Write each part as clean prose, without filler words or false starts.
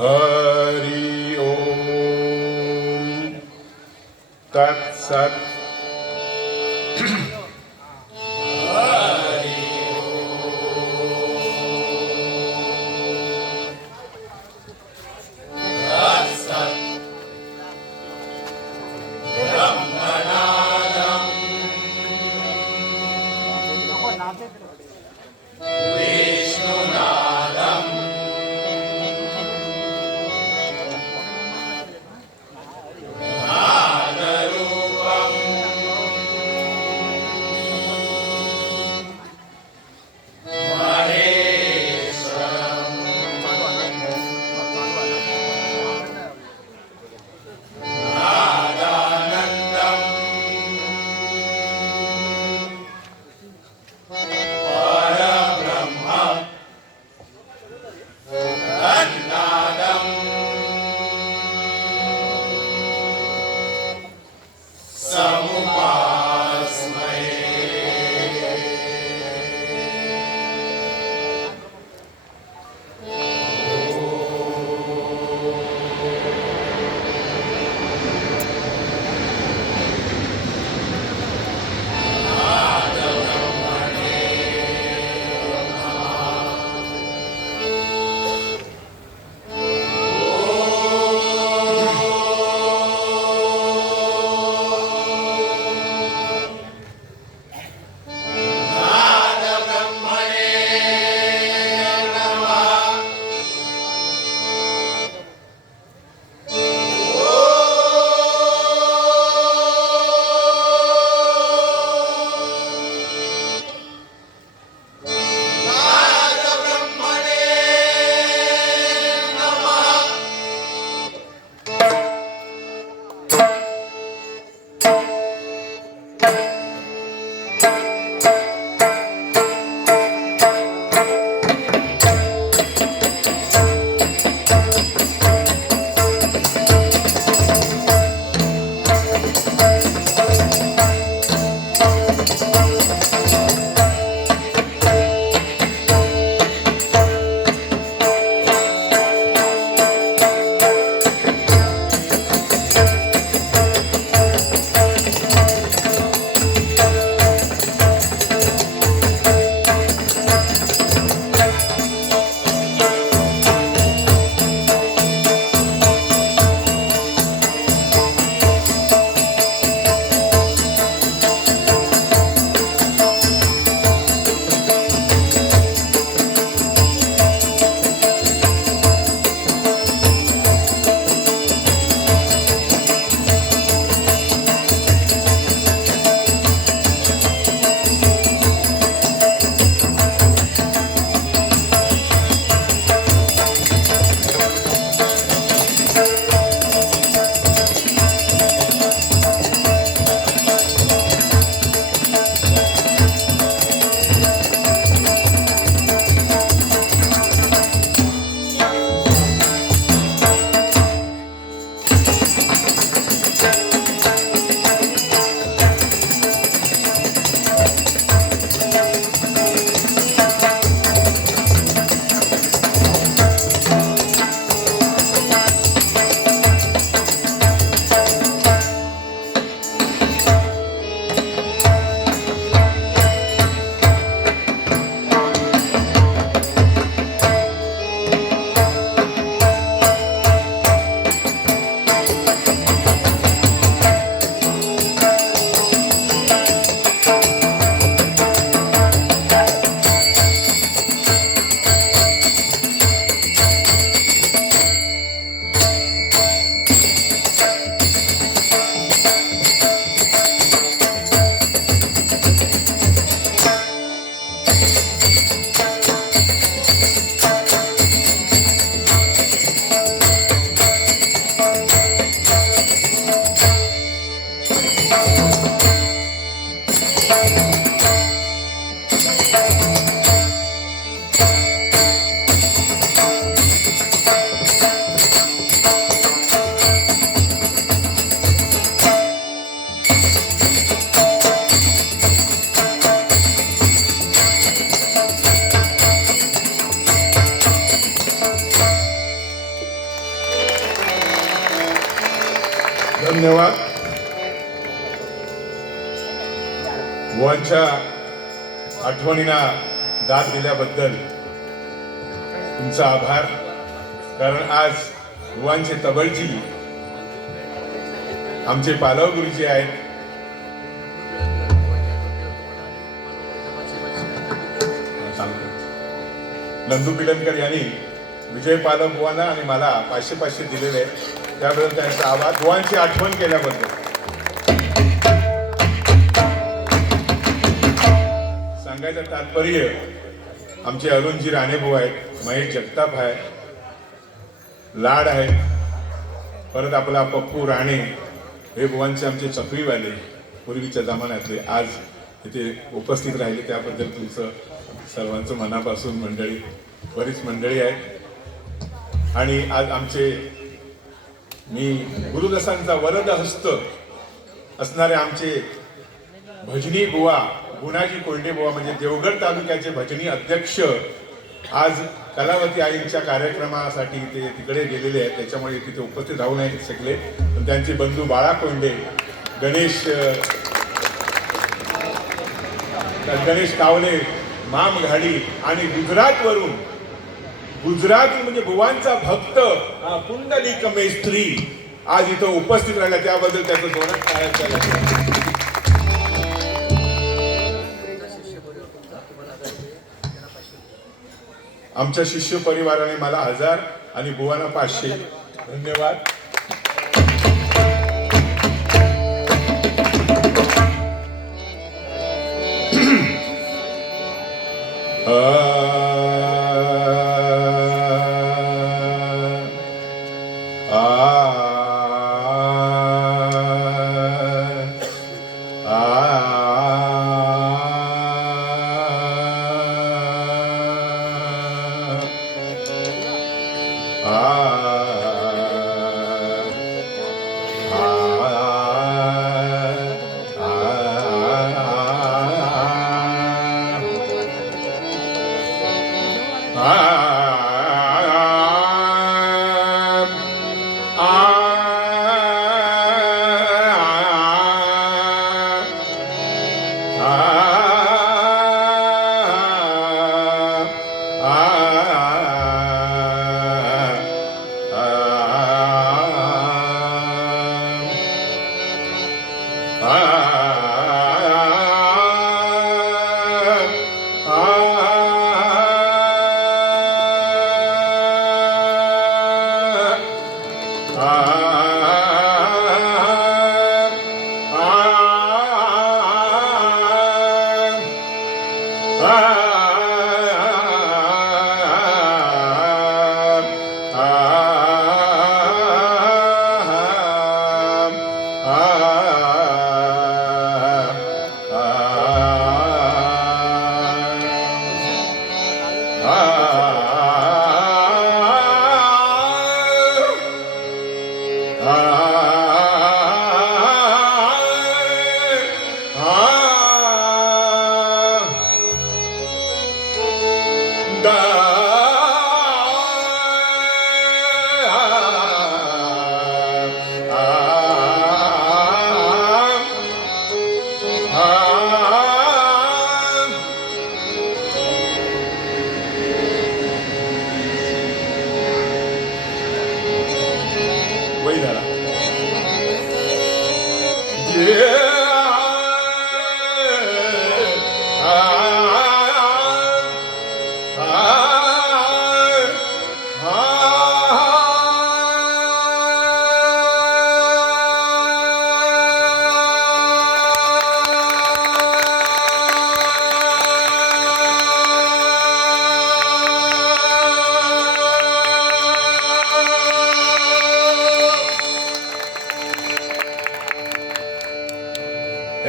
हरि ओम तत्सत्। धन्यवाद. बुवांच्या आठवणींना दाद दिल्याबद्दल तुमचा आभार. कारण आज बुवांचे तबलजी आमचे पालव गुरुजी आहेत. नंदू पिलनकर यांनी विजय पालव बुवांना आणि मला 500 दिलेले आहेत. त्याबद्दल त्यांचा आभार. बुवांची आठवण केल्याबद्दल. सांगायचं तात्पर्य आमचे अरुणजी राणेभाऊ आहेत, महेश जगताप आहे, लाड आहेत, परत आपला पप्पू राणे हे बुवांचे आमचे चक्रीवाले पूर्वीच्या जमान्यातले आज इथे उपस्थित राहिले. त्याबद्दल तुमचं सर्वांचं मनापासून मंडळी बरीच मंडळी आहेत. आणि आज आमचे मी गुरुदासांचा वरद हस्त असणारे आमचे भजनी बुवा गुणाजी कोल्डे बुवा म्हणजे देवगड तालुक्याचे भजनी अध्यक्ष आज कलावती आईंच्या कार्यक्रमासाठी ते तिकडे गेलेले आहेत. त्याच्यामुळे तिथे उपस्थित राहू नाही शकले. पण त्यांचे बंधू बाळा कोंडे, गणेश कावले, माम घाडी आणि गुजरात म्हणजे बुवांचा भक्त पुंडलिक मेस्त्री आज इथं उपस्थित राहिला. त्याबद्दल त्याचं जोरात टाळ्या झाल्या. आमच्या शिष्य परिवाराने मला 1000 आणि बुवांना 500. धन्यवाद.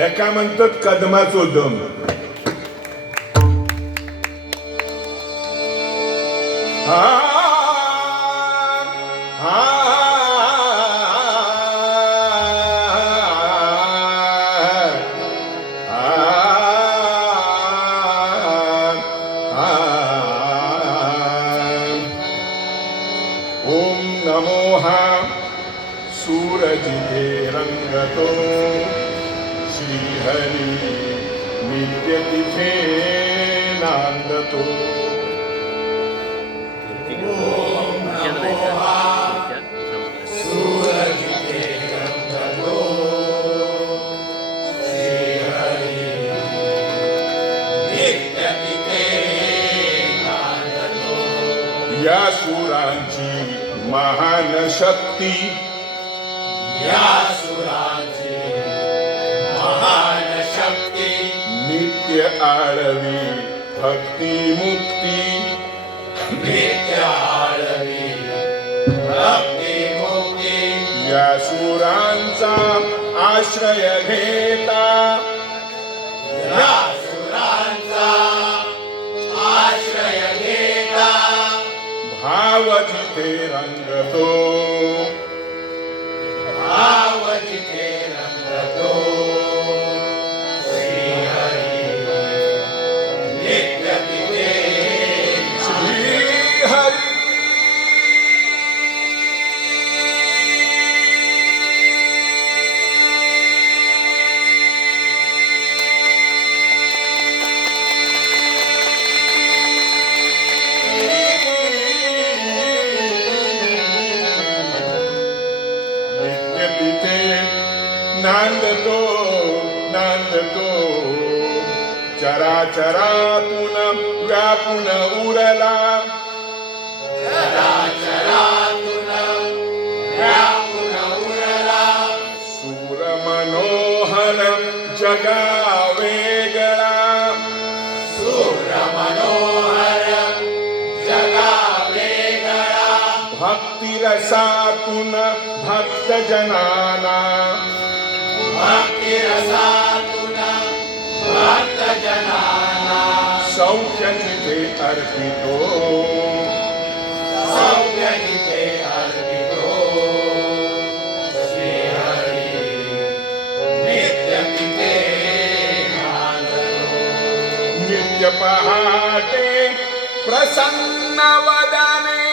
एका म्हणतात कदमाचो दम. ओम नमो सूरज नांदतो श्रीहरी नित्य तिथे नांदतो. या सुरांची महान शक्ती, या सुरांची महान शक्ती, नित्य आळवी भक्ती मुक्ती, नित्य आळवी भक्ती मुक्ती. या सुरांचा आश्रय घेता, या सुरांचा आश्रय घेता, भाव जिथे रंगतो, भाव जिथे रंगतो. श्रीहरी नित्य तिथे श्रीहरी. नित्य तिथे नांदतो नांदतो, चराचरातून व्यापून उरला, चराचरातून व्यापून उरला. सूर मनोहर जगा वेगळा, सूर मनोहर जगा वेगळा. भक्ती रसातून भक्त जनाना, भक्ती रसातून भक्त जनाना, सौख्य तिथे अर्पितो, सौख्य जिथे अर्पितो. श्रीहरी नित्य तिथे नांदतो. नित्य पहाटे प्रसन्न वदने,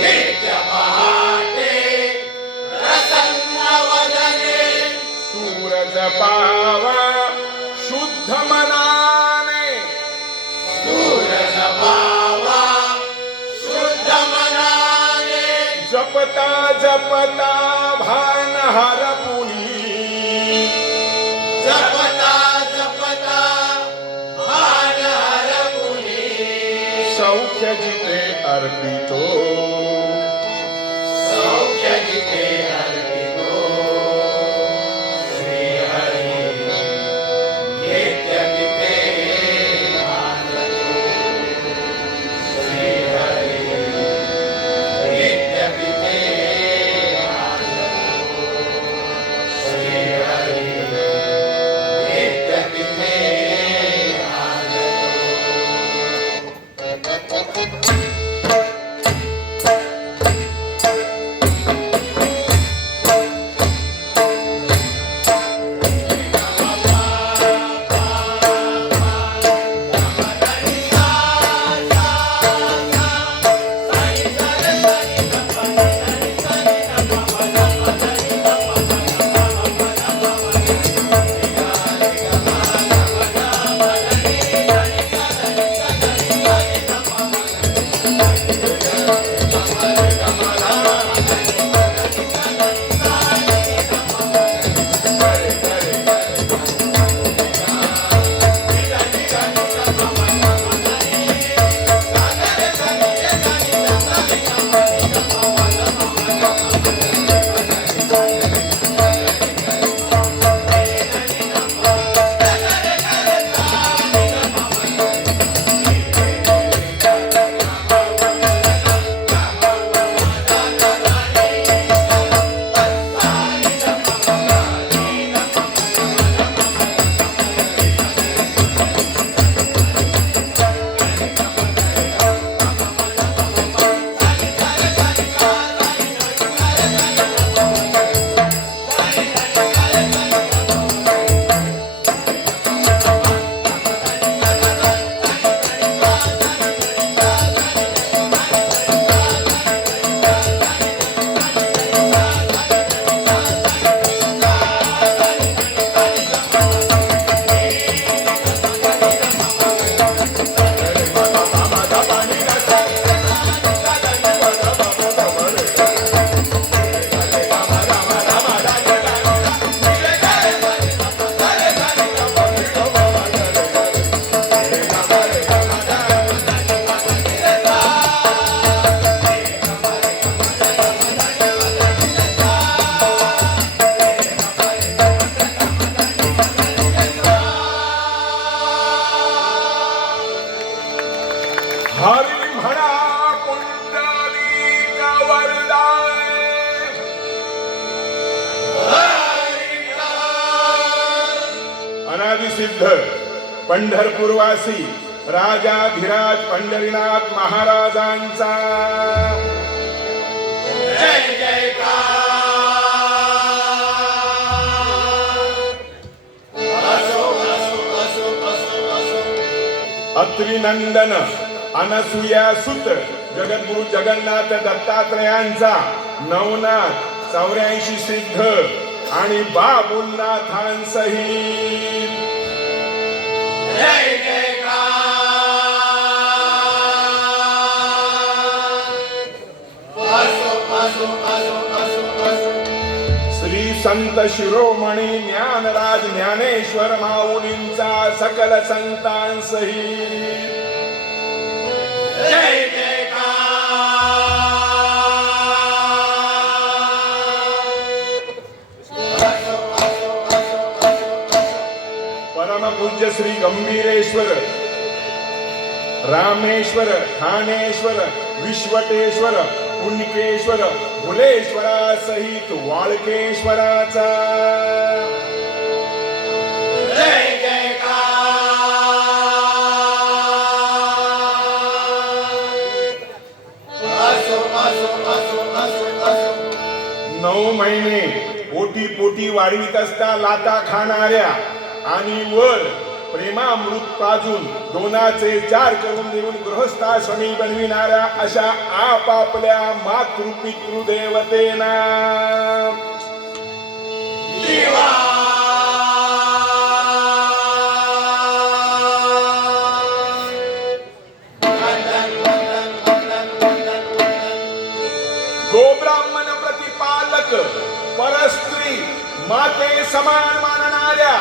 नित्य पहाटे प्रसन्न वदने, सूरज पावा शुद्ध मनाने, सूरज पावा शुद्ध मनाने. जपता जपता भान हरपुनी, जपता जपता भान हरपुनी. सौख्य जिथे अर्पितो, सौख्य जिथे अर्पितो. श्रीहरी नित्य तिथे नांदतो. श्रीहरी नित्य तिथे नांदतो. श्रीहरी नित्य तिथे नांदतो. हरी म्हणा पुंडलिक वरदाय. अनादिसिद्ध पंढरपूरवासी राजाधिराज पंढरीनाथ महाराजांचा जय जयकार. असो असो असो असो असो. अत्रिनंदन अनसुया सुत जगद्गुरु जगन्नाथ दत्तात्रयांचा नवनाथ 84 सिद्ध आणि बाबुलनाथांसहित जय जयकार. असो असो असो असो असो. श्री संत शिरोमणी ज्ञानराज ज्ञानेश्वर माऊलींचा सकल संतांसहित जय जयकार. असो असो असो असो असो. परमपूज्य श्री गंभीरेश्वर रामेश्वर ठाणेश्वर विश्वटेश्वर पुणकेश्वर भुलेश्वरासहित वाळकेश्वराचा जय जयकार. असो असो असो असो असो. 9 महिने ओटी पोटी वाढवीत असता लाता खाणाऱ्या आणि वर प्रेमामृत पाजून दोनाचे 4 करून देऊन गृहस्थाश्रमी बनविणाऱ्या अशा आपापल्या मातृपितृदेवतेना दिवा. वंदन वंदन वंदन वंदन वंदन. गोब्राह्मण प्रतिपालक परस्त्री माते समान मानणाऱ्या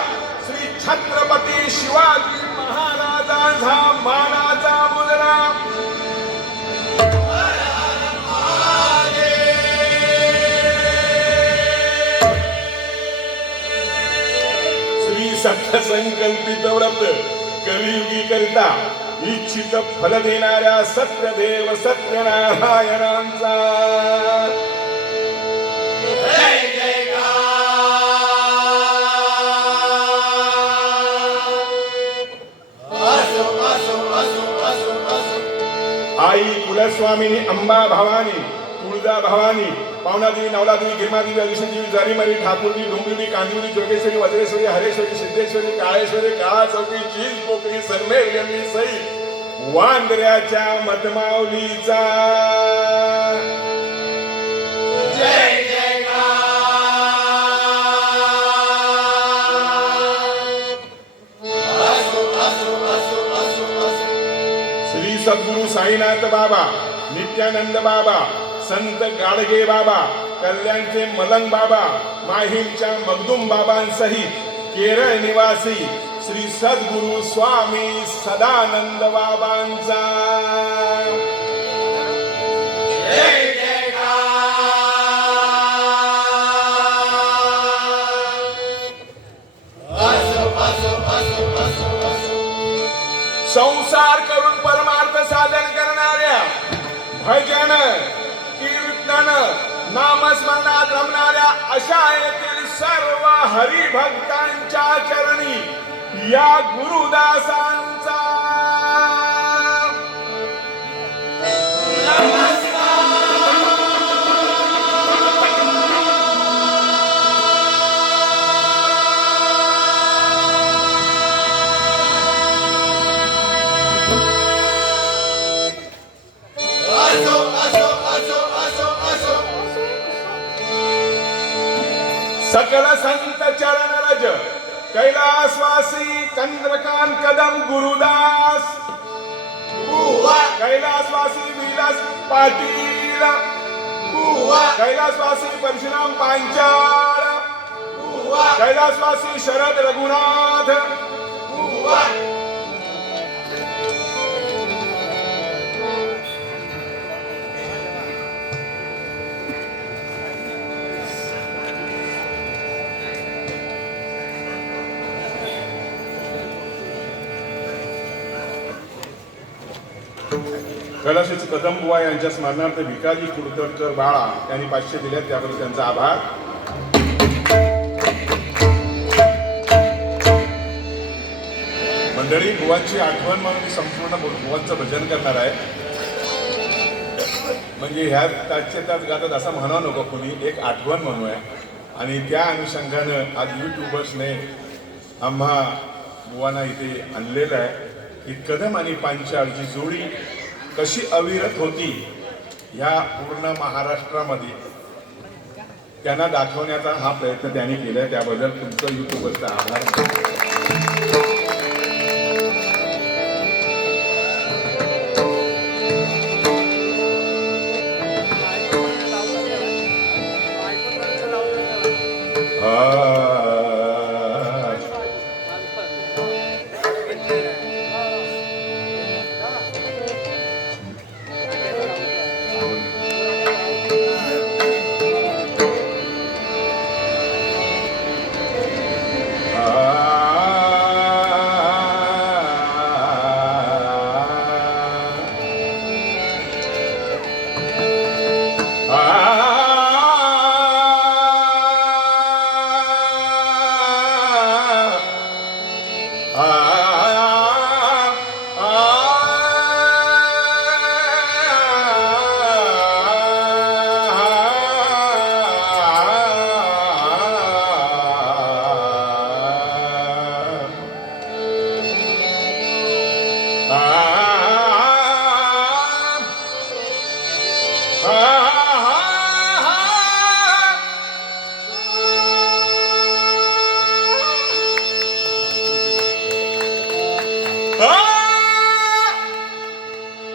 श्री छत्रपती शिवाजी महाराजांचा मानाचा मुलगा श्री सत्यसंकल्पित व्रत कलियुगी करता इच्छित फल देणाऱ्या सत्यदेव सत्यनारायणांचा जय जयकार. असो असो असो असो असो. आई कुलस्वामिनी अंबा भवानी तुळजा भवानी पावनादेवी नवलादेवी गिरमादेवी अविषदेवी जारीमारी ठाकूरजी डोंबिवली कांदिवली जोगेश्वरी वज्रेश्वरी हरेश्वरी सिद्धेश्वरी काळेश्वरी काळा चौकी चीज पोकळी सन्मेर यांनी सई वांदऱ्याच्या मतमावलीचा जय जयकार. असो असो असो असो असो. श्री सद्गुरु साईनाथ बाबा नित्यानंद बाबा संत गाडगे बाबा कल्याणचे मलंग बाबा माहीमच्या मगदुम बाबांसहित केरळ निवासी श्री सद्गुरु स्वामी सदानंद बाबांचा जय जयकार. असो असो असो असो असो. संसार करून परमार्थ साधन करणाऱ्या भजन कीर्तन नामस्मरणात रमणाऱ्या अशा येथील सर्व हरिभक्तांच्या चरणी या गुरुदासांचा असो असो असो असो असो. सकल संत चरण रज कैलासवासी चंद्रकांत कदम गुरुदास बुवा कैलासवासी विलास पाटील बुवा कैलासवासी परशुराम पांचाळ बुवा कैलासवासी शरद रघुनाथ बुवा. Thank you. कैलाशीच कदमबुवा यांच्या स्मरणार्थ भिकाजी कुडतरकर बाळा यांनी 500 दिल्यात, त्याबद्दल त्यांचा आभार. मंडळी, बुवांची आठवण म्हणून मी संपूर्ण बुवांचं भजन करणार आहे. म्हणजे ह्या त्याचे त्यात गातात असं म्हणा नको कोणी, एक आठवण म्हणू आहे. आणि त्या अनुषंगानं आज यूट्यूबर्सने आम्हा बुवांना इथे आणलेलं आहे की कदम आणि पांचाळची जोडी कशी अविरत होती ह्या पूर्ण महाराष्ट्रामध्ये, त्यांना दाखवण्याचा हा प्रयत्न त्यांनी केलाय. त्याबद्दल तुमचं यूट्यूबरचा आभार.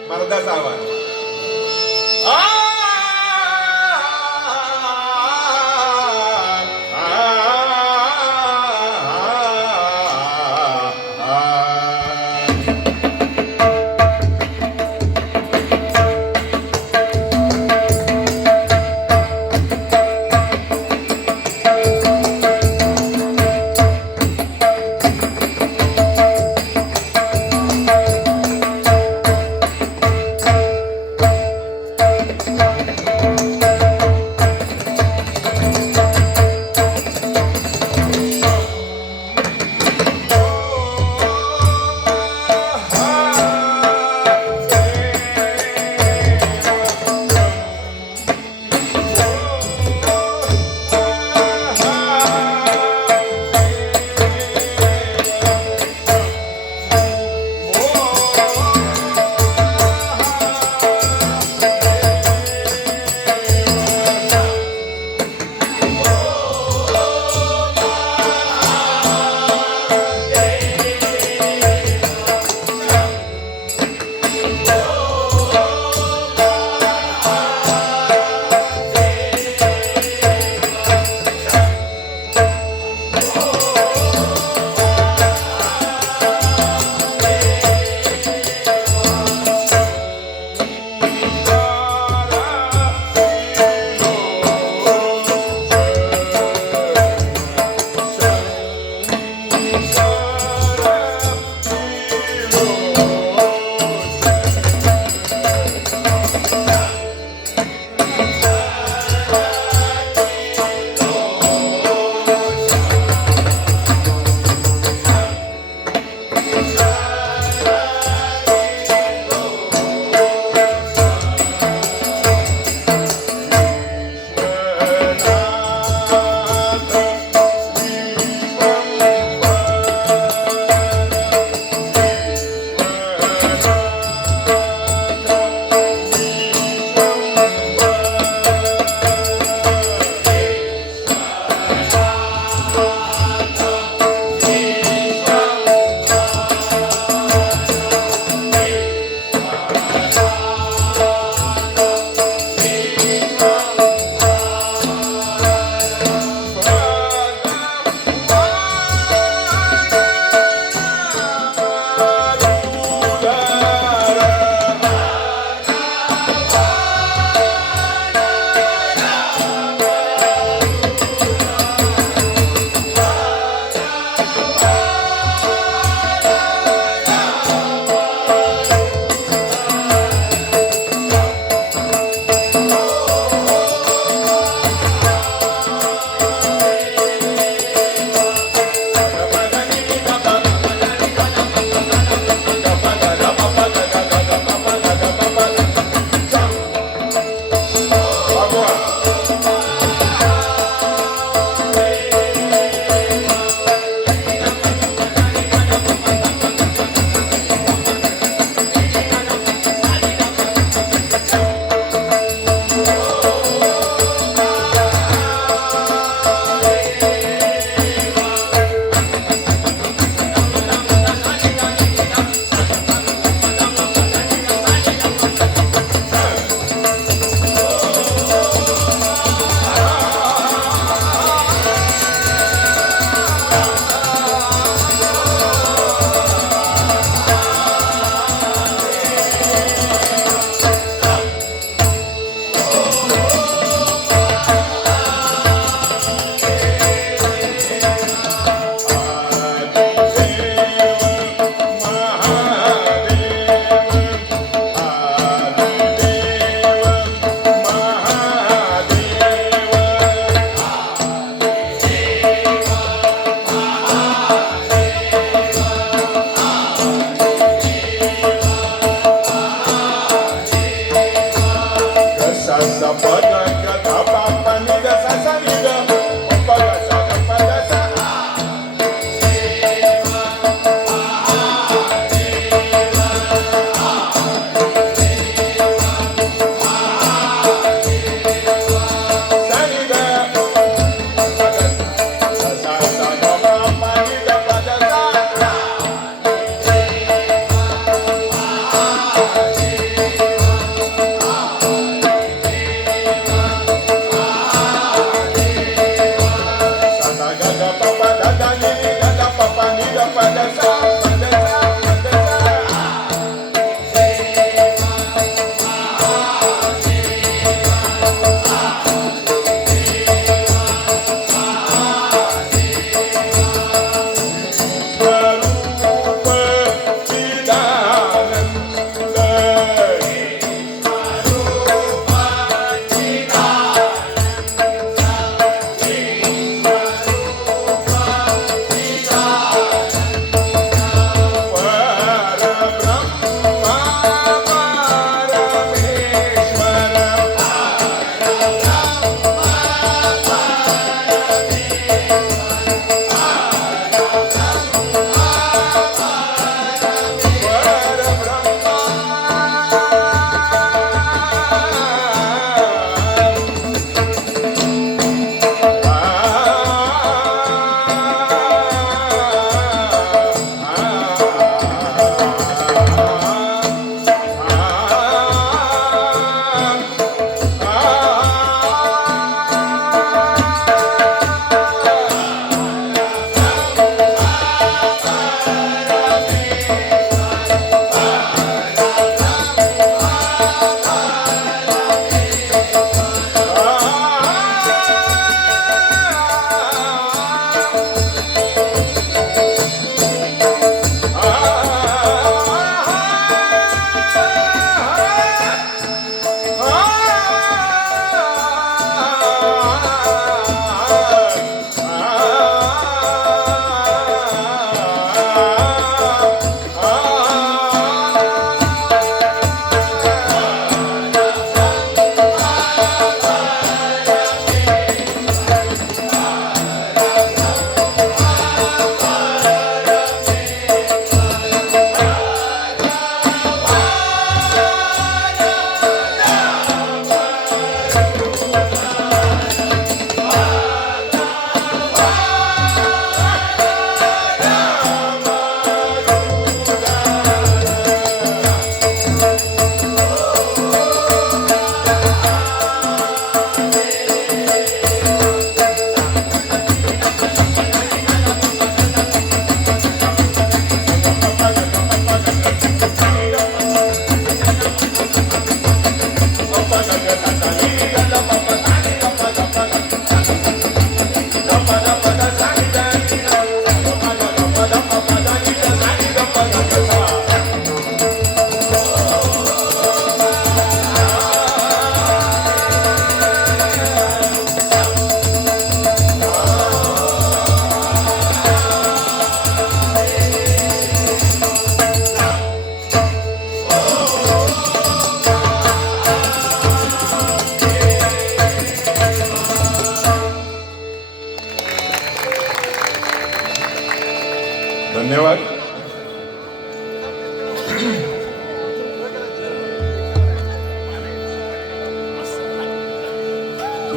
मर्दाचा आवाज.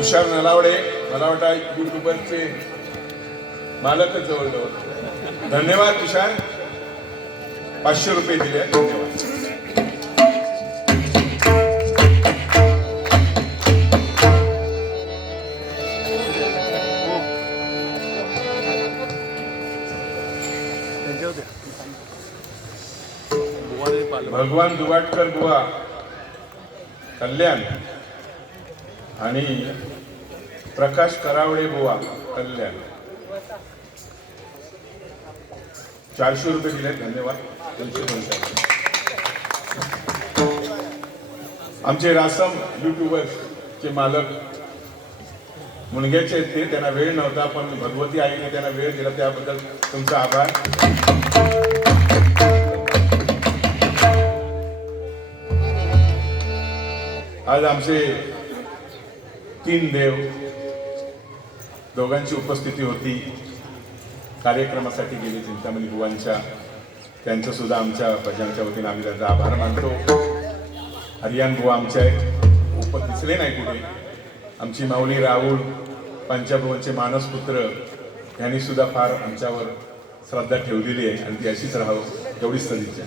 तुषार नलावडे, मला वाटतं युट्यूबरचे मालकच जवळजवळ. धन्यवाद तुषार, 500 रुपये दिले. धन्यवाद. भगवान दुवाटकर बुवा कल्याण आणि प्रकाश करावळे बुवा कल्याण 400 रुपये दिले. धन्यवाद. 250. आमचे रासम युट्यूबर्सचे मालक मुणग्याचे आहेत ते, त्यांना वेळ नव्हता पण भगवती आईने त्यांना वेळ दिला, त्याबद्दल तुमचा आभार. आज आमचे 3 देव दोघांची उपस्थिती होती कार्यक्रमासाठी गेले चिंतामणी बुवांच्या. त्यांचं सुद्धा आमच्या भजनाच्या वतीने आम्ही त्यांचा आभार मानतो. हरियान बुवा आमच्या दिसले नाही कुठे. आमची माऊली राहुल पंचाभुवनचे मानसपुत्र यांनी सुद्धा फार आमच्यावर श्रद्धा ठेवलेली आहे आणि ती अशीच राहावं एवढीच सदिच्छा.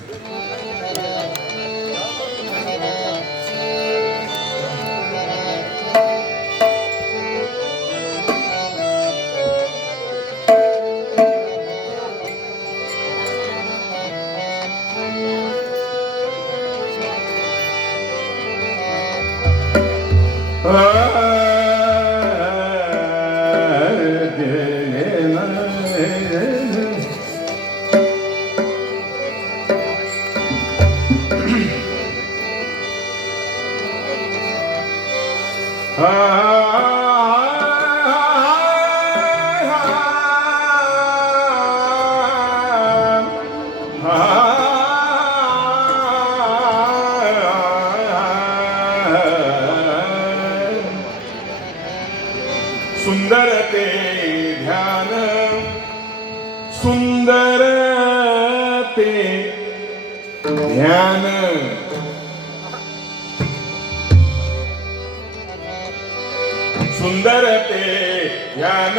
सुंदर ते ध्यान, सुंदर ते ध्यान, सुंदर ते ध्यान,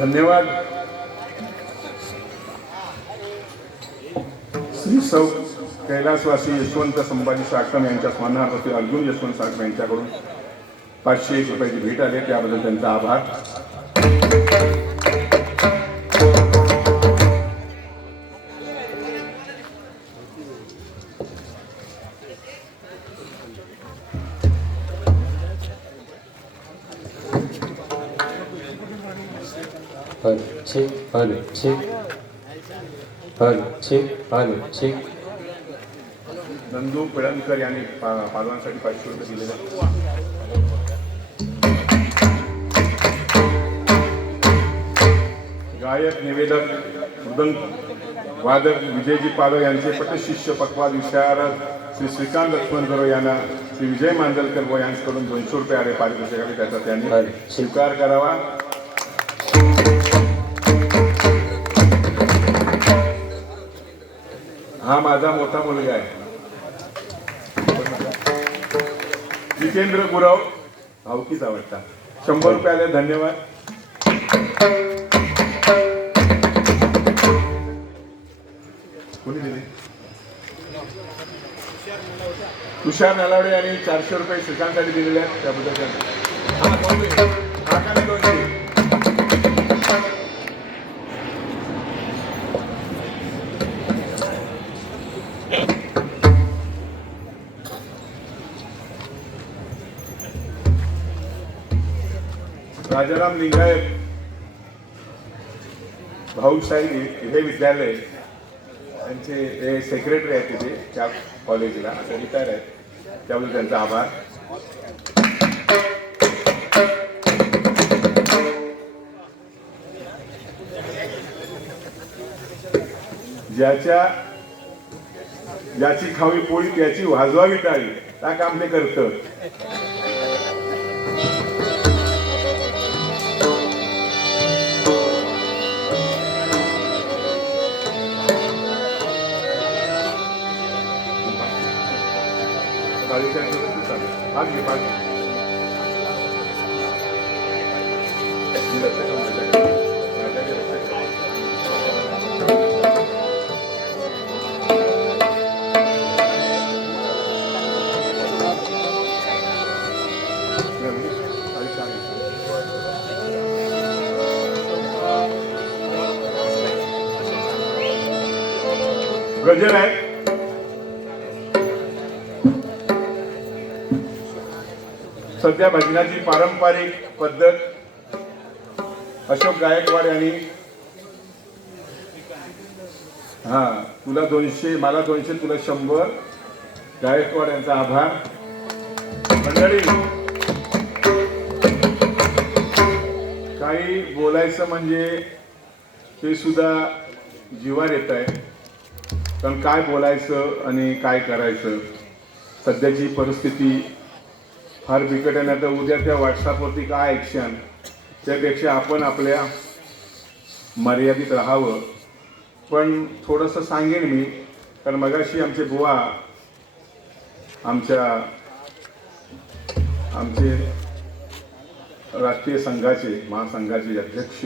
धन्यवाद. श्री सौ कैलासवासी यशवंत संभाजी साळकम यांच्या स्मरणार्थ अर्जुन यशवंत साळकम यांच्याकडून 501 रुपयाची भेट आली, त्याबद्दल त्यांचा आभार. नंदू पिळणकर यांनी पालवांसाठी 500 रुपये दिलेले. गायक, निवेदक, मृदंग वादक विजयजी पालव यांचे पटशिष्य पक्वाद विशारद श्री श्रीकांत लक्ष्मण गरो यांना श्री विजय मांजलकर व यांच्याकडून 200 रुपये आले पारितोषिकाने, त्याचा त्यांनी स्वीकार करावा. हा माझा मोठा मुलगा आहे जितेंद्र गुरव, भावकीच आवडता. 100 रुपये आले, धन्यवाद. कोणी दिले? तुषार नलावडे यांनी 400 रुपये श्रीकांतसाठी दिलेले आहेत, त्याबद्दल राजाराम लिंगायत भाऊसाहेब हे विद्यालय त्यांचे हे सेक्रेटरी आहेत तिथे त्या कॉलेजला, आता रिटायर आहेत, त्याबद्दल त्यांचा आभार. ज्याची खावी पोळी त्याची वाजवावी टाळी, त्या काम ते करतं. गजल आहे. सध्या भजनाची पारंपरिक पद्धत अशोक गायकवाड यांनी तुला 200 मला 200 तुला 100, गायकवाड यांचा आभार. मंडळी, काही बोलायचं म्हणजे ते सुद्धा जीवावर येत आहे, पण काय बोलायचं आणि काय करायचं. सध्याची परिस्थिती फार बिकट आहे. नाही तर उद्या त्या व्हॉट्सअपवरती काय ॲक्शन, त्यापेक्षा आपण आपल्या मर्यादित राहावं. पण थोडंसं सांगेन मी, कारण मगाशी आमचे बुवा आमचे राष्ट्रीय संघाचे महासंघाचे अध्यक्ष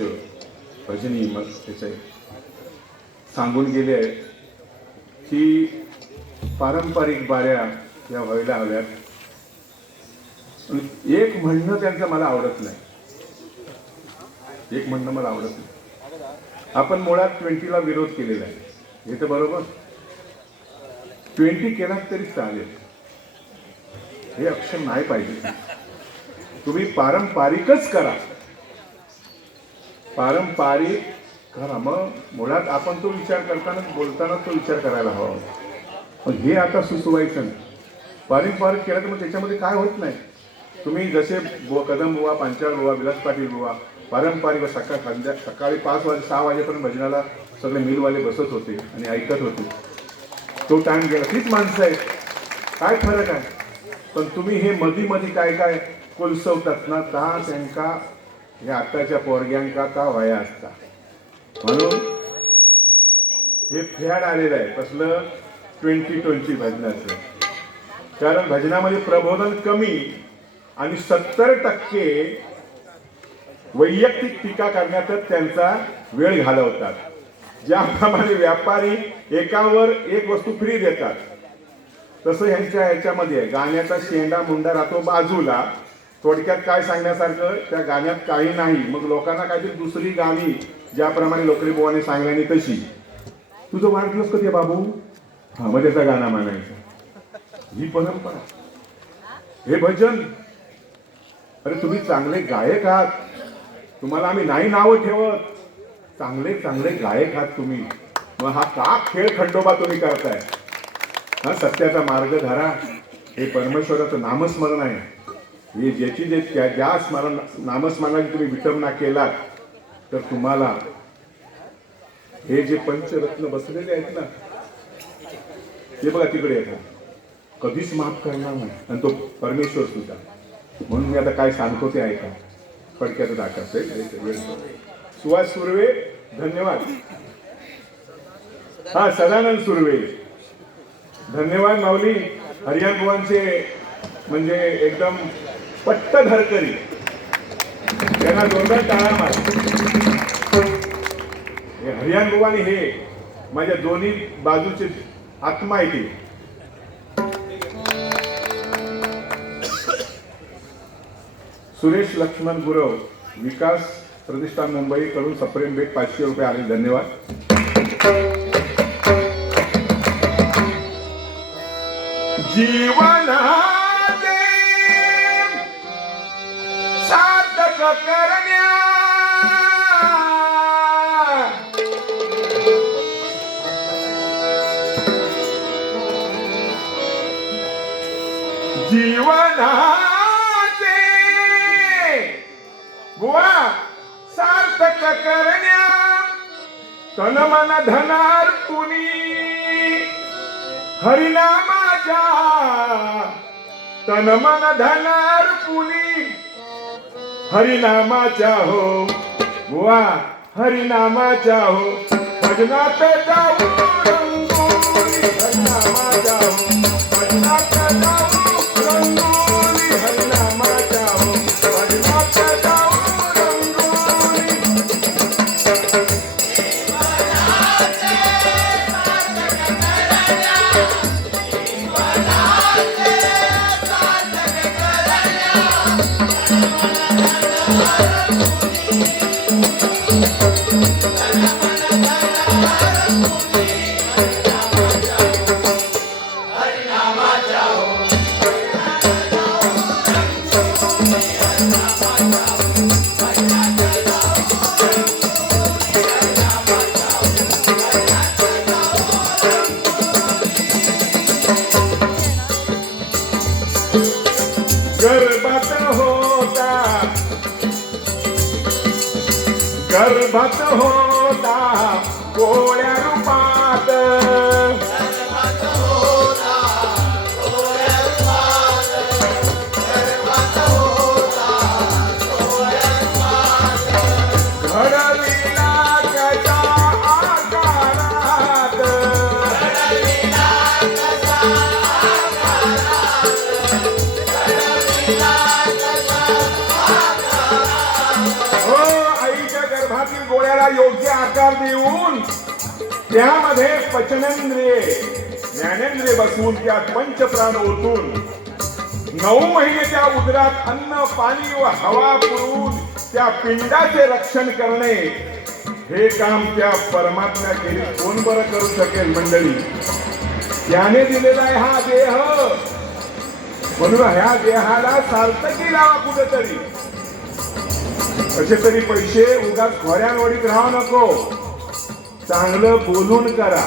भजनी मग त्याचे सांगून गेले आहेत की पारंपरिक बाऱ्या या व्हायला हव्यात. एक म्हणणं त्यांचं मला आवडत नाही, एक म्हणणं मला आवडत नाही. आपण मुळात 20ला विरोध केलेला आहे, हे तर बरोबर. 20 केला तरी चालेल, हे अक्षर नाही पाहिजे. तुम्ही पारंपरिकच करा, पारंपरिक करा. मग मुळात आपण तो विचार करताना बोलताना तो विचार करायला हवा. पण हे आता सुचवायचं नाही. पारंपरिक केलं तर मग त्याच्यामध्ये काय होत नाही. तुम्ही जसे कदम बुवा, पांचाळ बुवा, विलास पाटील बुवा पारंपरिक सकाळी 5-6 वाजेपर्यंत भजनाला सगळे मिलवाले बसत होते आणि ऐकत होते. तो टाइम गेला. तीच माणसं आहेत, काय फरक आहे. पण तुम्ही हे मधी काय काय कुलसवतात ना, ता त्यांका हे आताच्या पोरग्यांका का व्हाया असता. म्हणून हे फॅड आलेलं आहे कसलं 2020 भजनाचं. कारण भजनामध्ये प्रबोधन कमी आणि 70% वैयक्तिक टीका करण्यातच त्यांचा वेळ घालवतात. ज्याप्रमाणे व्यापारी एकावर एक वस्तू फ्री देतात, तसं ह्याच्यामध्ये गाण्याचा शेंडा मुंडा राहतो बाजूला. थोडक्यात काय सांगण्यासारखं, त्या गाण्यात काही नाही. मग लोकांना काहीतरी दुसरी गाणी ज्याप्रमाणे लोकरी बुवाने सांगल्याने तशी. तुझं वाढदिवस कधी बाबू, हा मग त्याचा गाणं म्हणायचं. ही परंपरा, हे भजन. अरे तुम्ही चांगले गायक आहात, तुम्हाला आम्ही नाही नावं ठेवत, चांगले चांगले गायक आहात तुम्ही. मग हा का खेळ खंडोबा तुम्ही करताय? हा सत्याचा मार्ग धरा. हे परमेश्वराचं नामस्मरण आहे. हे ज्याची ज्या नामस्मरणाची तुम्ही विटंबना केलात, तर तुम्हाला हे जे पंचरत्न बसलेले आहेत ना, ते बघा तिकडे येतात, कधीच माफ करणार नाही. आणि तो परमेश्वर सुद्धा. म्हणून मी आता काय सांगतो ते ऐका. फडक्याचं दाखवतोय. सुहास सुर्वे धन्यवाद. हा सदानंद सुर्वे धन्यवाद. माऊली हरियान बुवांचे म्हणजे एकदम पट्टधरकरी, त्यांना दोनदा टाळा मार. हरियान बुवानी हे माझ्या दोन्ही बाजूचे आत्मा आहे. ती सुरेश लक्ष्मण गुरव विकास प्रतिष्ठान मुंबई कडून सप्रेम भेट 500 रुपये आले. धन्यवाद. जीवनाचे सार्थक करण्या जीवनाचे बुवा सार्थक करण्या तन मन धनार कुणी हरिनामाच्या तन मन धनार कुणी हरिनामाच्या हो बुवा हरिनामाच्या हो भजनात जाऊ रंगोली हरिनामाच्या हो भजनात जाऊ रंगोली हरिनामाच्या हो भजनात जाऊ रंगोली. गर्भात होता गोळ्या रूपात घडविला त्याच्या आकारात गोळ्याला योग्य आकार देऊन त्यामध्ये पचनेंद्रिय ज्ञानेंद्रिय बसवून त्यात पंचप्राण ओतून 9 महिने त्या उदरात अन्न पाणी व हवा पुरवून त्या पिंडाचे रक्षण करणे हे काम त्या परमात्म्या केली कोण बरं करू शकेल मंडळी. त्याने दिलेला आहे हा देह. म्हणून ह्या देहाला सार्थकी लावा कुठेतरी. असे तरी पैसे उगाच खोऱ्यांवडीत राहू नको. चांगलं बोलून करा.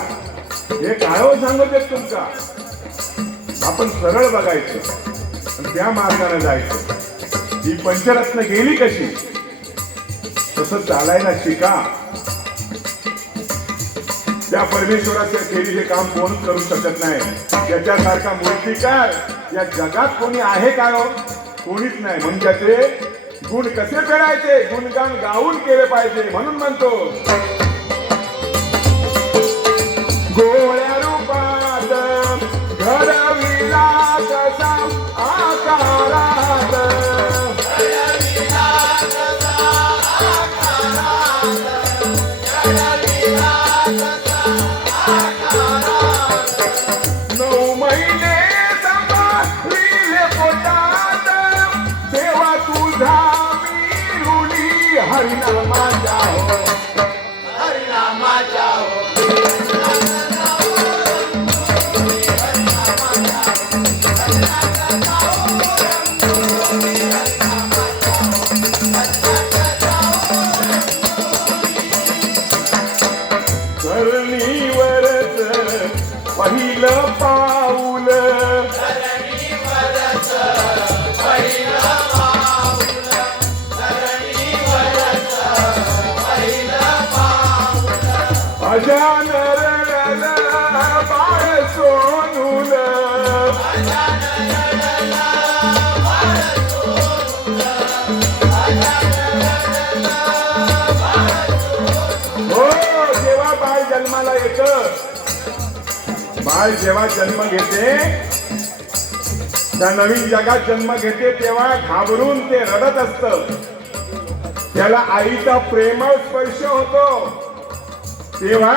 हे काय सांगत तुमका. आपण सरळ बघायचं आणि त्या मार्गाने जायचं. ही पंचरत्न गेली कशी तसं चालायला शिका. त्या परमेश्वराच्या केलेले काम कोण करू शकत नाही. त्याच्यासारखा मूर्तिकार या जगात कोणी आहे का हो? कोणीच नाही. म्हणून त्याचे गुण कसे फेडायचे गुणगान गाऊन केले पाहिजे. म्हणून म्हणतो गोळ्या रूपात घडविला कसा आकारात हरिनामाच्या हो हरिनामाच्या हो धरणीवरच पहिलं पाऊल धरणीवरच पहिलं पाऊल धरणीवरच पहिलं पाऊल अजानर बाळ सोनूल हो जेव्हा बाळ जन्माला येत बाळ जेव्हा जन्म घेते त्या नवीन जगात जन्म घेते तेव्हा घाबरून ते रडत असत त्याला आईचा प्रेमळ स्पर्श होतो तेव्हा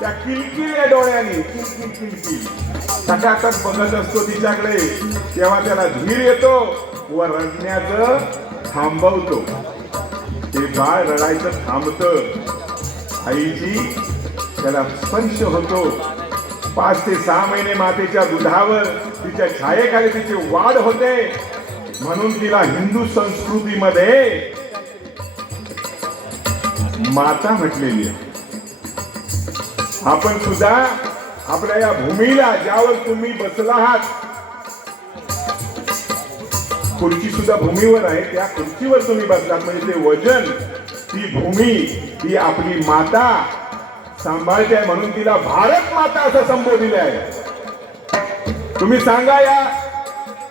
त्या किलकिल्या डोळ्याने किलकिल किलकिल सटासट बघत असतो तिच्याकडे तेव्हा त्याला धीर येतो व रडण्याचं थांबवतो ते बाळ रडायचं थांबतं आईची त्याला स्पर्श होतो 5 ते 6 महिने मातेच्या दुधावर तिच्या छायेखाली तिची वाढ होते म्हणून तिला हिंदू संस्कृतीमध्ये माता म्हटलेली आहे आपण सुद्धा आपल्या या भूमीला ज्यावर तुम्ही बसला आहात खुर्ची सुद्धा भूमीवर आहे त्या खुर्चीवर तुम्ही बसलात म्हणजे ते वजन ती भूमी ही आपली माता सांभाळते आहे म्हणून तिला भारत माता असं संबोधिले आहे तुम्ही सांगा या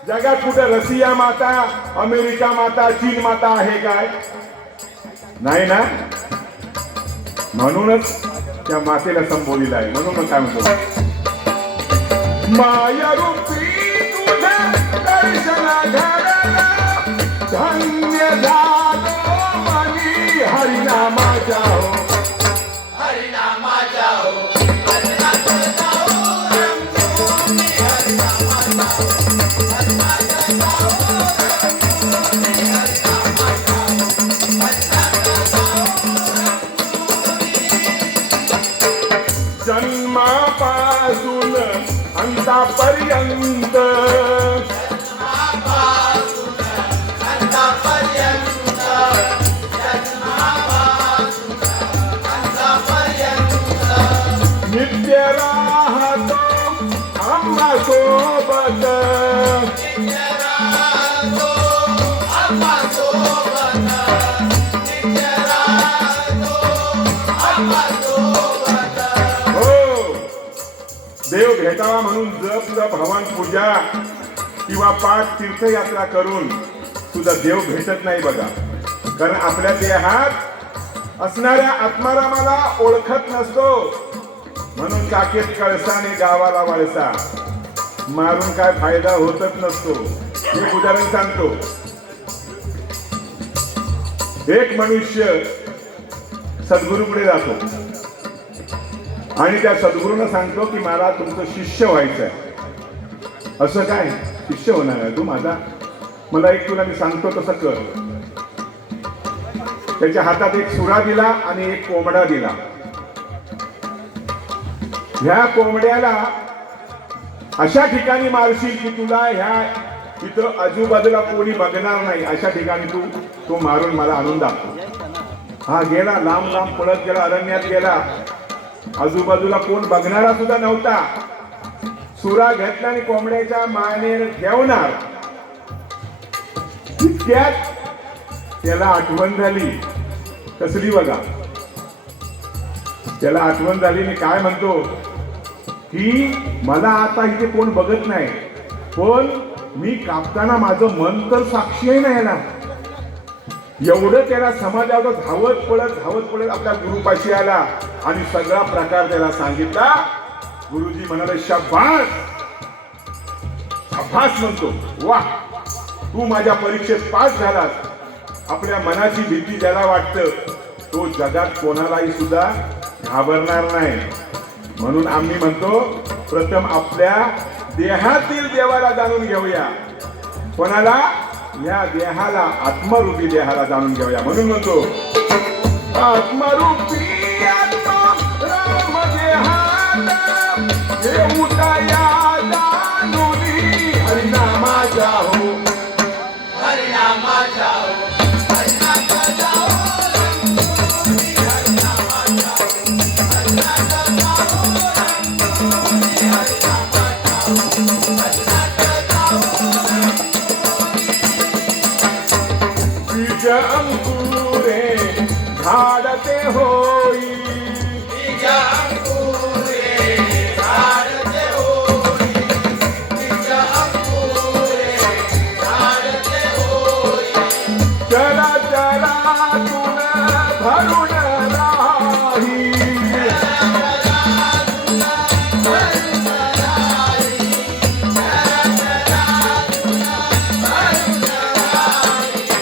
जगात कुठे रशिया माता अमेरिका माता चीन माता आहे काय नाही ना म्हणूनच त्या मातेला संबोधिलं आहे म्हणून काय म्हणतो माया रूपी तुझ्या दर्शना घडला धन्य झालो मनी हरिनामाच्या हो हरिनामाच्या हो हरिनामाच्या हो रंगभूमी हरिनामाच्या हो हरिनामाच्या हो रंगभूमी हरिनामाच्या हो हरिनामाच्या हो जन्मापासून अंतापर्यंत जन्मापासून अंतापर्यंत जन्मापासून अंतापर्यंत नित्य राहतो आम्हा सोबत नित्य राहतो आम्हा सोबत नित्य राहतो आम्हा सोबत हो देव भेटावा म्हणून जप जप हवन पूजा किंवा पाठ तीर्थयात्रा करून सुद्धा देव भेटत नाही बघा कारण आपल्या देहात असणाऱ्या आत्मारामाला ओळखत नसतो म्हणून काकेत कळसाने गावाला वळसा मारून काय फायदा होतच नसतो हे उदाहरण सांगतो एक मनुष्य सद्गुरूकडे जातो आणि त्या सद्गुरूंना सांगतो की मला तुमचं शिष्य व्हायचं आहे असं काय शिष्य होणार आहे तू माझा मला एक तुला मी सांगतो तसं कर त्याच्या हातात एक सुरा दिला आणि एक कोंबडा दिला ह्या कोंबड्याला अशा ठिकाणी मारशील की तुला ह्या इथं आजूबाजूला कोणी बघणार नाही अशा ठिकाणी तू तो मारून मला आणून दाखव हा गेला लांब लांब पळत गेला अरण्यात गेला आजूबाजूला कोण बघणारा सुद्धा नव्हता सुरा घेतला आणि कोंबड्याच्या मानेर ठेवणार इतक्यात त्याला आठवण झाली कसली बघा त्याला आठवण झाली आणि काय म्हणतो की मला आता इथे कोण बघत नाही पण मी कापताना माझं मन तर साक्षी आहे ना याला एवढं त्याला समाजावर धावत पळत आपल्या गुरुपाशी आला आणि सगळा प्रकार त्याला सांगितला गुरुजी म्हणाले शाबास शाबास म्हणतो वाह तू माझ्या परीक्षेत पास झालास आपल्या मनाची भीती ज्याला वाटतं तो जगात कोणालाही सुद्धा घाबरणार नाही म्हणून आम्ही म्हणतो प्रथम आपल्या देहातील देवाला जाणून घेऊया कोणाला या देहाला आत्मरूपी देहाला जाणून घेऊया. म्हणून म्हणतो आत्मरूपी आत्मा राम देहाला घेऊ या जाणुनी हरिनामाच्या हो बीज अंकुरे झाडते होई चला चला तुन भरून राही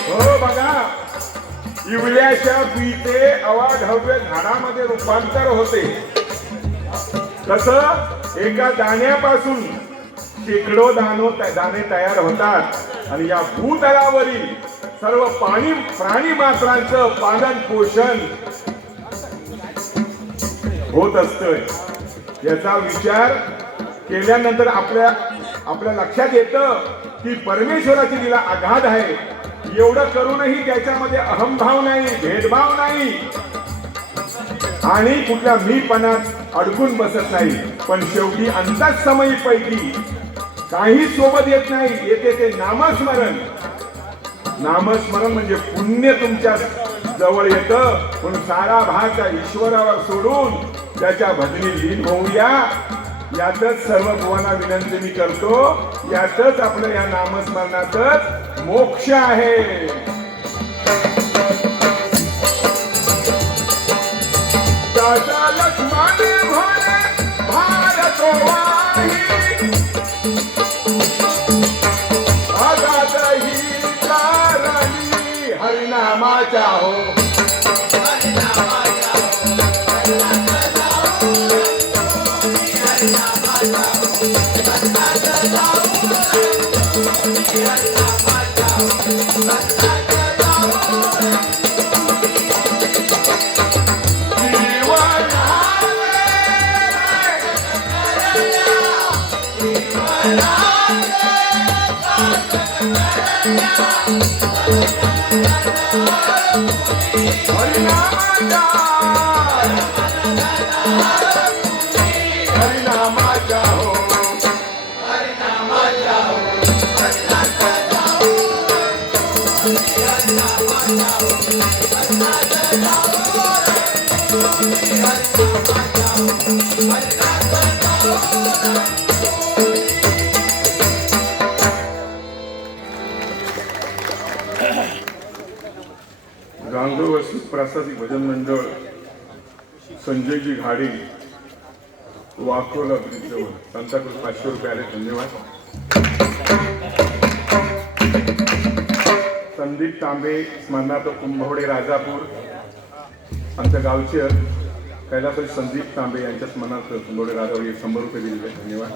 हो बघा इवल्याच्या बीचे अवाढव्य झाडामध्ये रूपांतर होते. कसं एका दाण्यापासून शेकडो दाणे तयार होतात आणि या भूतलावरील सर्व प्राणी मात्रांचं पालन पोषण होत असतंय. याचा विचार केल्यानंतर आपल्या लक्षात येतं की परमेश्वराची तिला आघात आहे. एवढं करूनही त्याच्यामध्ये अहंभाव नाही, भेदभाव नाही आणि कुठल्या मीपणात अडकून बसत नाही. पण शेवटी अंतच समयीपैकी काही सोबत येत नाही, येते ते नामस्मरण. नामस्मरण म्हणजे पुण्य तुमच्या जवळ येतं. म्हणून सारा भाग त्या ईश्वरावर सोडून त्याच्या भजनी लीन होऊया. यातच सर्व भुवांना विनंती मी करतो. यातच आपलं या नामस्मरणातच मोक्ष आहे. दादा लक्ष्मण भोले भारत वाही आगातही कारणी हरिनामाच्या हो हरिनामाच्या हो गांधव वस्तू प्रासादिक भजन मंडळ संजयजी घाडी वाकोला ब्रिजजवळ संताकृत 500 रुपये आले. धन्यवाद. संदीप तांबे स्मरणार्थ कुंभवडे राजापूर आमच्या गावचे कैलासवासी संदीप तांबे यांच्या स्मरणार्थ कुंभवडे राजावर 100 रुपये दिलेले. धन्यवाद.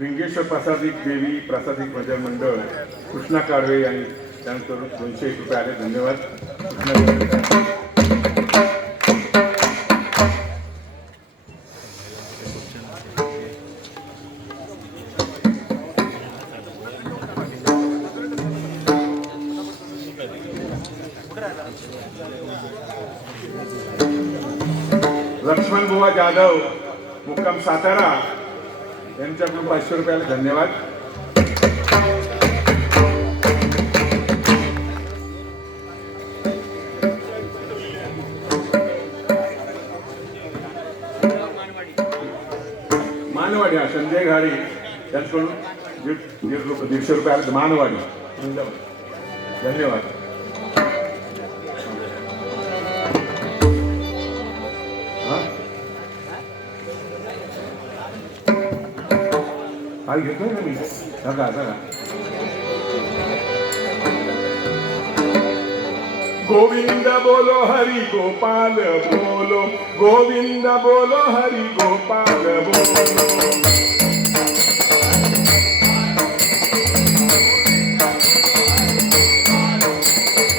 लिंगेश्वर प्रसादिक देवी प्रसादिक भजन मंडळ कृष्णा काळवे यांनी त्यानंतर 201 रुपये आले. धन्यवाद. लक्ष्मण बुवा जाधव मुक्काम सातारा यांच्याकडून 500 रुपयाला. धन्यवाद. मानवाडी संजय घाडी यांच्याकडून 150 रुपये आले. मानवाडी. धन्यवाद. काही घेतोय ना मी. गोविंद बोलो हरि गोपाल बोलो गोविंद बोलो हरि गोपाल बोलो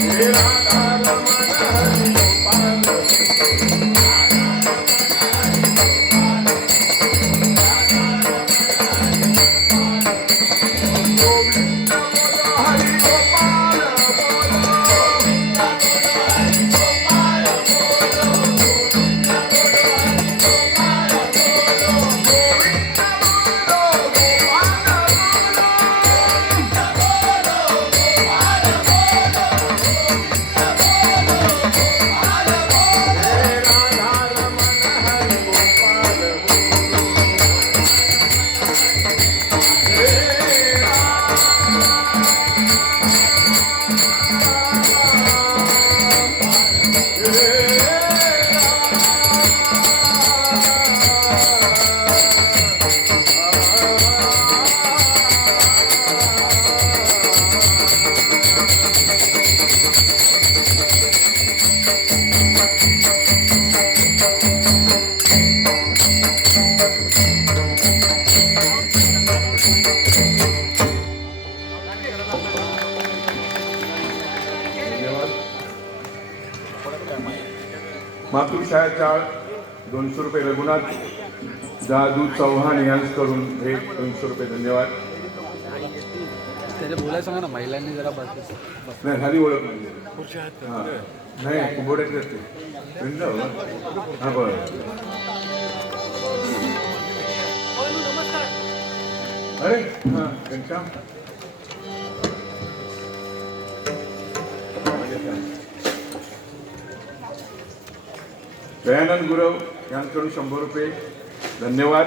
हे राधा रमण हरी गोपाल गोविंद बोलो हरी गोपाल बोलो हे राधा रमण हरी गोपाल मातृशाळा चाळ 200 रुपये रघुनाथ जादू चव्हाण यांच्याकडून भेट 200 रुपये धन्यवाद. त्याला बोलायला सांगा ना महिलांनी जरा बस नाही झाली ओळख म्हणजे हां नाही कुंभोड्यात असते हां बरं अरे हां त्यांच्या दयानंद गुरव यांच्याकडून 100 रुपये धन्यवाद.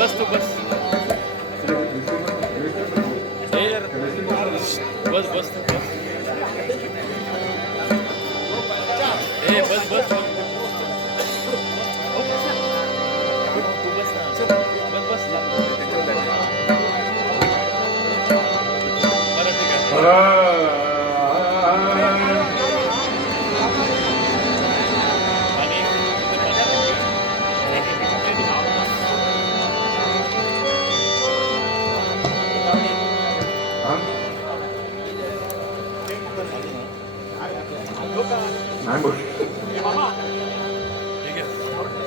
बस तू बस बस बस तू बस ए बस बस तू बस बस बस बरं ठीक आहे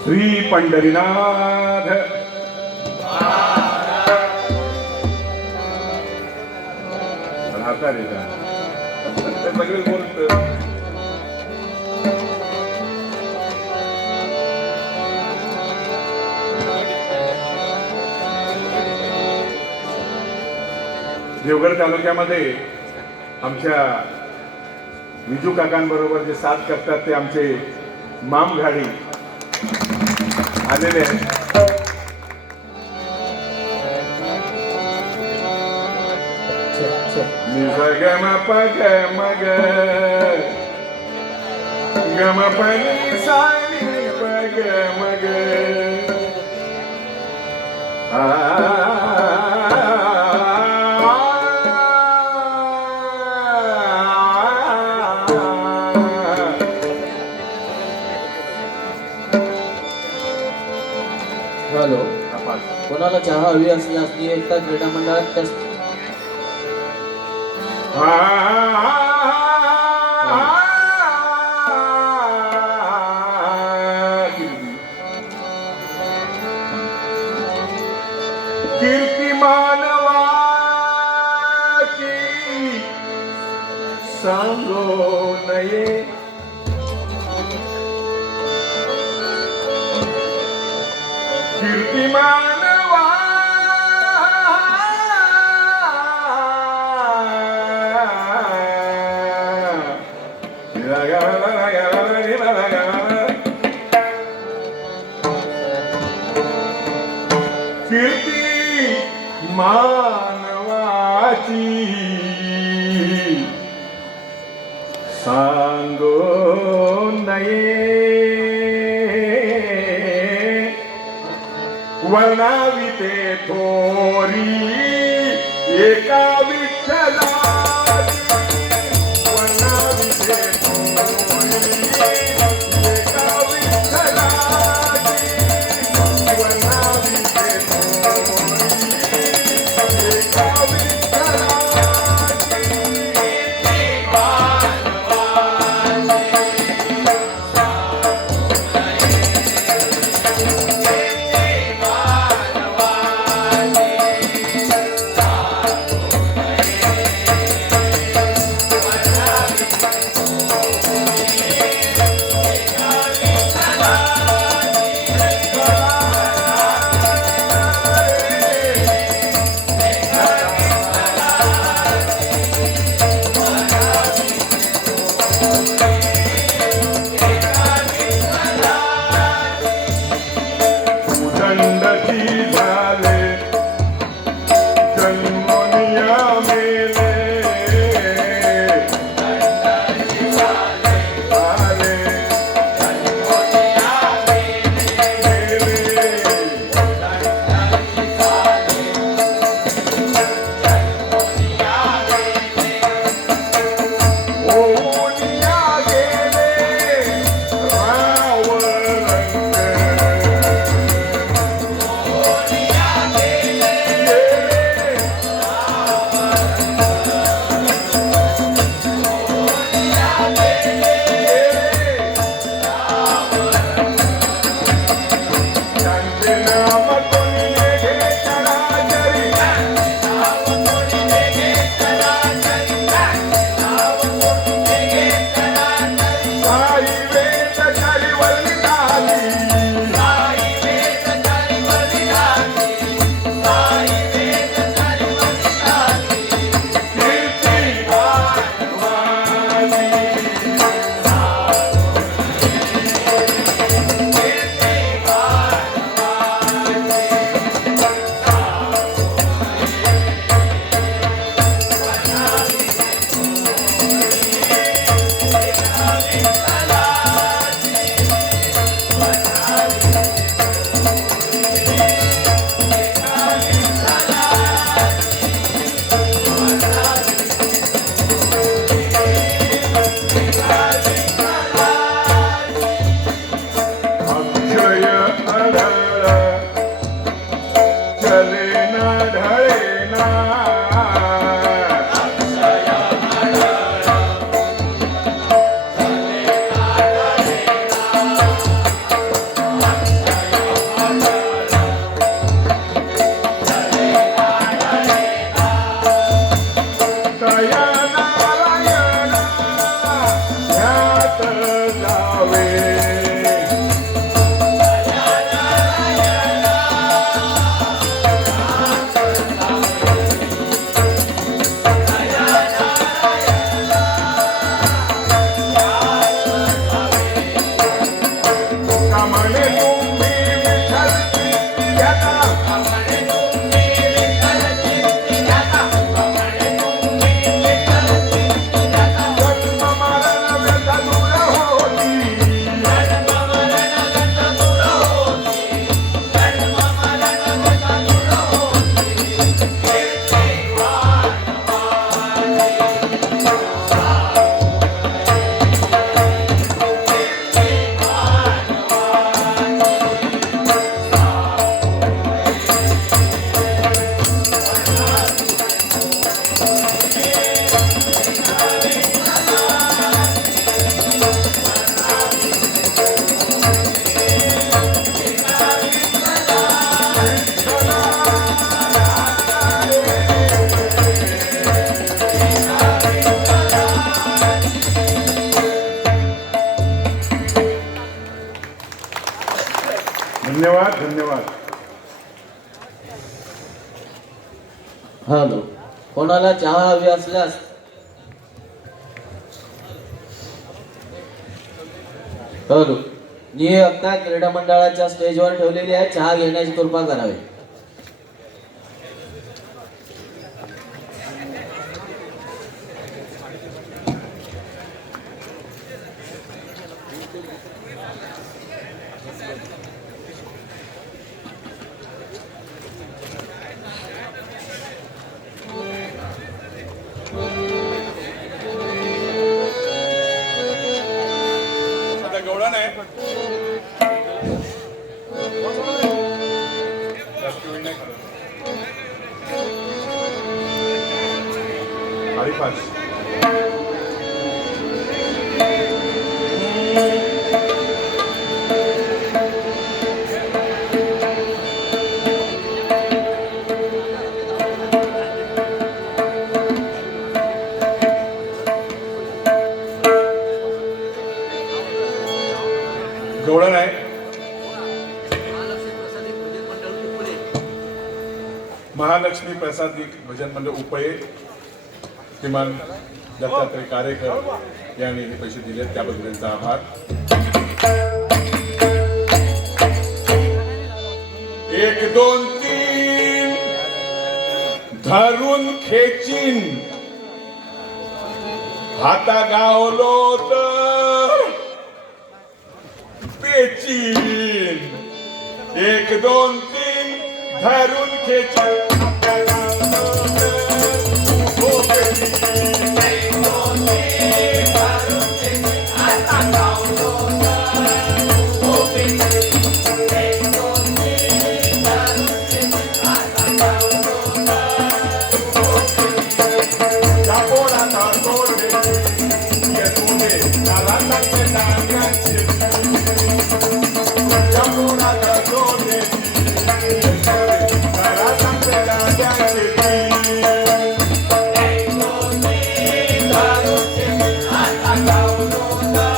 श्री पंढरीनाथ राहता रे सगळे बोलत देवगड तालुक्यामध्ये आमच्या विजू काकांबरोबर जे साथ करतात ते आमचे मामघाडी आलेले आहेत. गम पग मग गम पनी सानी पग मग हॅलो कोणाला चहा हवी असल्यास ती एकता क्रीडा मंडळात कीर्तिमानवाची सांगो नये कीर्तिमानवा कीर्ती मानवाची सांगो नये वर्णाविते थोरी एका विठ्ठलाची वर्णाविते थोरी एका विठ्ठलाची वर्णाविते थोरी एका विठ्ठलाची उदंडची झाले जन्मनिया मेले आले ओनिया गेले रावण त्यांचे नाम कोणी घे चराचरी साई वेद चालीवली झाली कीर्ती मानवाची अक्षय अढळ चले ना ढळे ना दया नारायण ध्यात जावे कामणे तुम्ही विठ्ठलची ध्याता जन्म मरण व्यथा दूर होती धन्यवाद धन्यवाद हॅलो, कोणाला चहा हवी असल्यास हॅलो, नियुक्ता क्रीडा मंडळाच्या स्टेजवर ठेवलेली आहे, चहा घेण्याची कृपा करावी. शाबास. गवळण आहे. महालक्ष्मी प्रसादिक भजन मंडळ उपये किमान दत्तात्रय कारेकर यांनी हे पैसे दिले त्याबद्दल त्यांचा आभार. एक दोन तीन धरून खेचीन हाता गावलो तर पेचीन. एक दोन तीन धरून खेचीन हाता गावलो तर हो पेचीन. एक दोन तीन धरून खेचीन हाता गावलो तर हो पेचीन. एक दोन तीन धरून खेचीन हाता गावलो तर हो पेचीन. या पोराचा तोडे येतुने त्याला सांगते नांग्याचे. या पोराचा तोडे त्याला सांगते नांग्याचे. एक दोन तीन धरून खेचीन हाता गावलो तर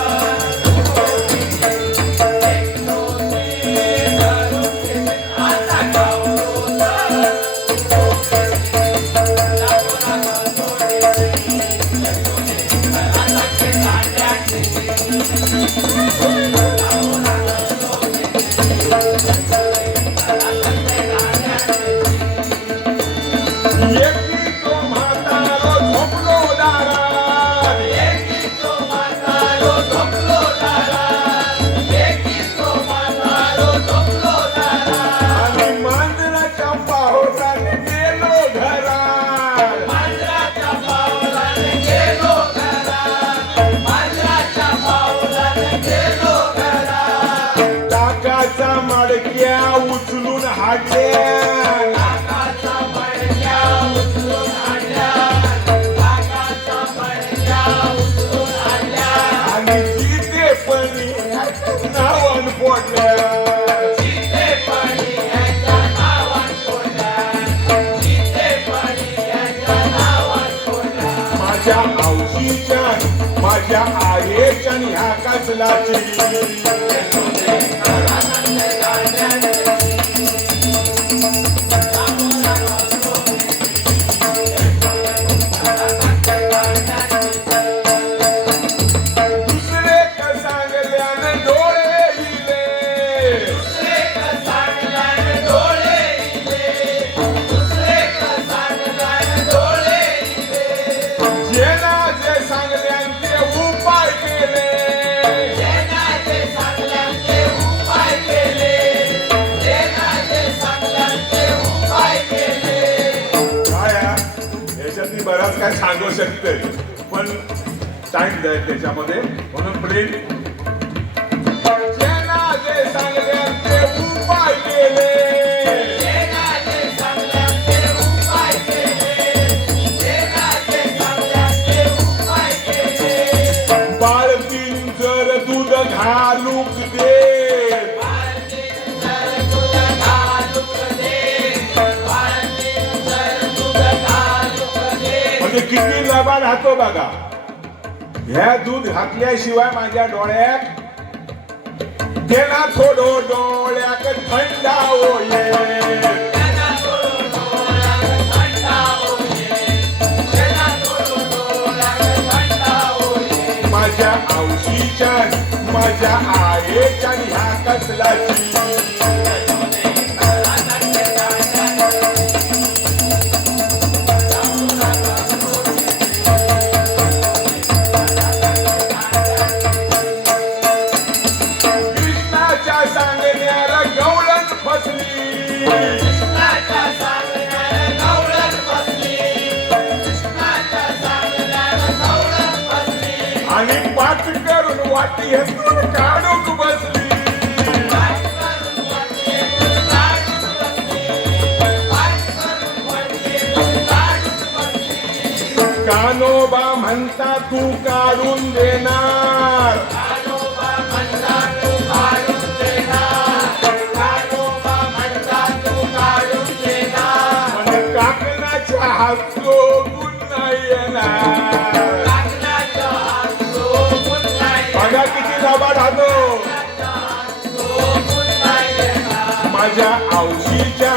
हो पेचीन. एक दोन तीन धरून खेचीन हाता गावलो तर हो पेचीन. या पोराचा तोडे मडक्या उचलून हाडल्या. आणि जिथे पणी नावान फोडल्या. माझ्या औशीच्या माझ्या आईच्या ह्या कसलाची. बराच काय सांगू शकते पण टाइम द्या त्याच्यामध्ये म्हणून प्रेम जे सांगले ते उपाय केले. बाळकीन जर दूध घालूक दे. किती लबाड राहतो बघा. ह्या दूध घातल्याशिवाय माझ्या डोळ्यात गेला थोडो डोळ्यात थंडा होये. माझ्या औशीच्या माझ्या आईच्या ह्या कसलाची. सांगण्याला गवळण फसली. आणि पाठ करून वाटी हेतून काढून बसली. कानो कान्होबा म्हणता तू काढून देणार पण काकणाच्या हात गुन्हा येणार बघा किती दाबा राहतो माझ्या औशीच्या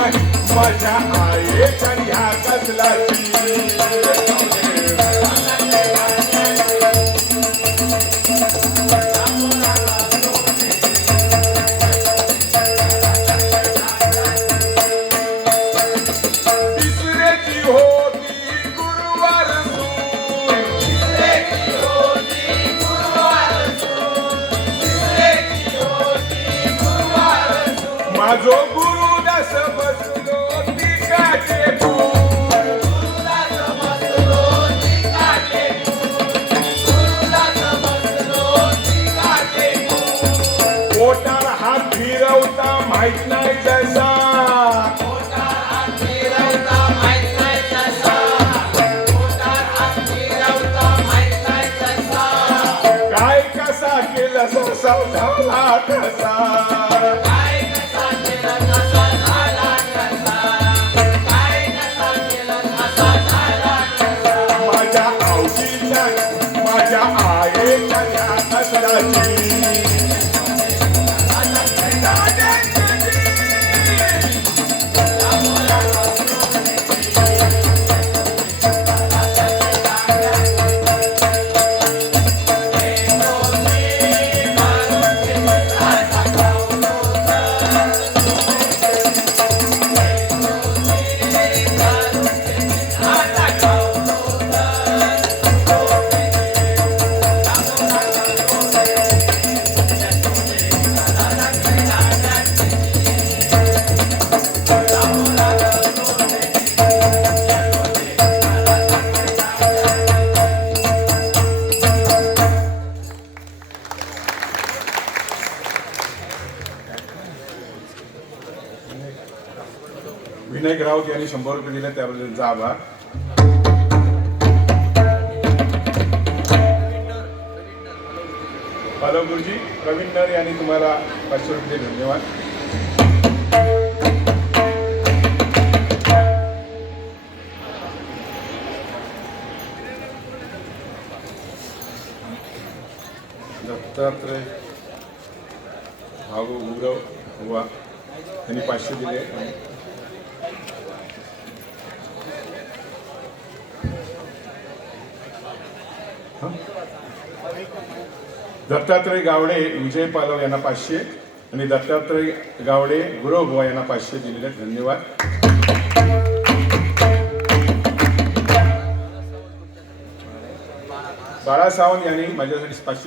माझ्या आईच्या ह्या कसलाची तिसऱ्याची होती गुरुवार माझो गुरुदास बसलो टिकाचे पोटार हात फिरवता माहित नाही जसा काय कसा केला सवधावला कसा माझ्या आवशीच्या माझ्या आईच्या ह्या कसलाची विनायक राऊत यांनी 100 रुपये दिले त्याबद्दल त्यांचा आभार. पालव गुरुजी प्रवीण नर यांनी तुम्हाला 500 रुपये दिले धन्यवाद. दत्तात्रय भाऊ गुरव हुआ यांनी 500 दिले. दत्तात्रय गावडे विजय पालव यांना 500 आणि दत्तात्रय गावडे गुरव बुवा यांना 500 दिलेले धन्यवाद. बाळा सावंत यांनी माझ्यासाठी 500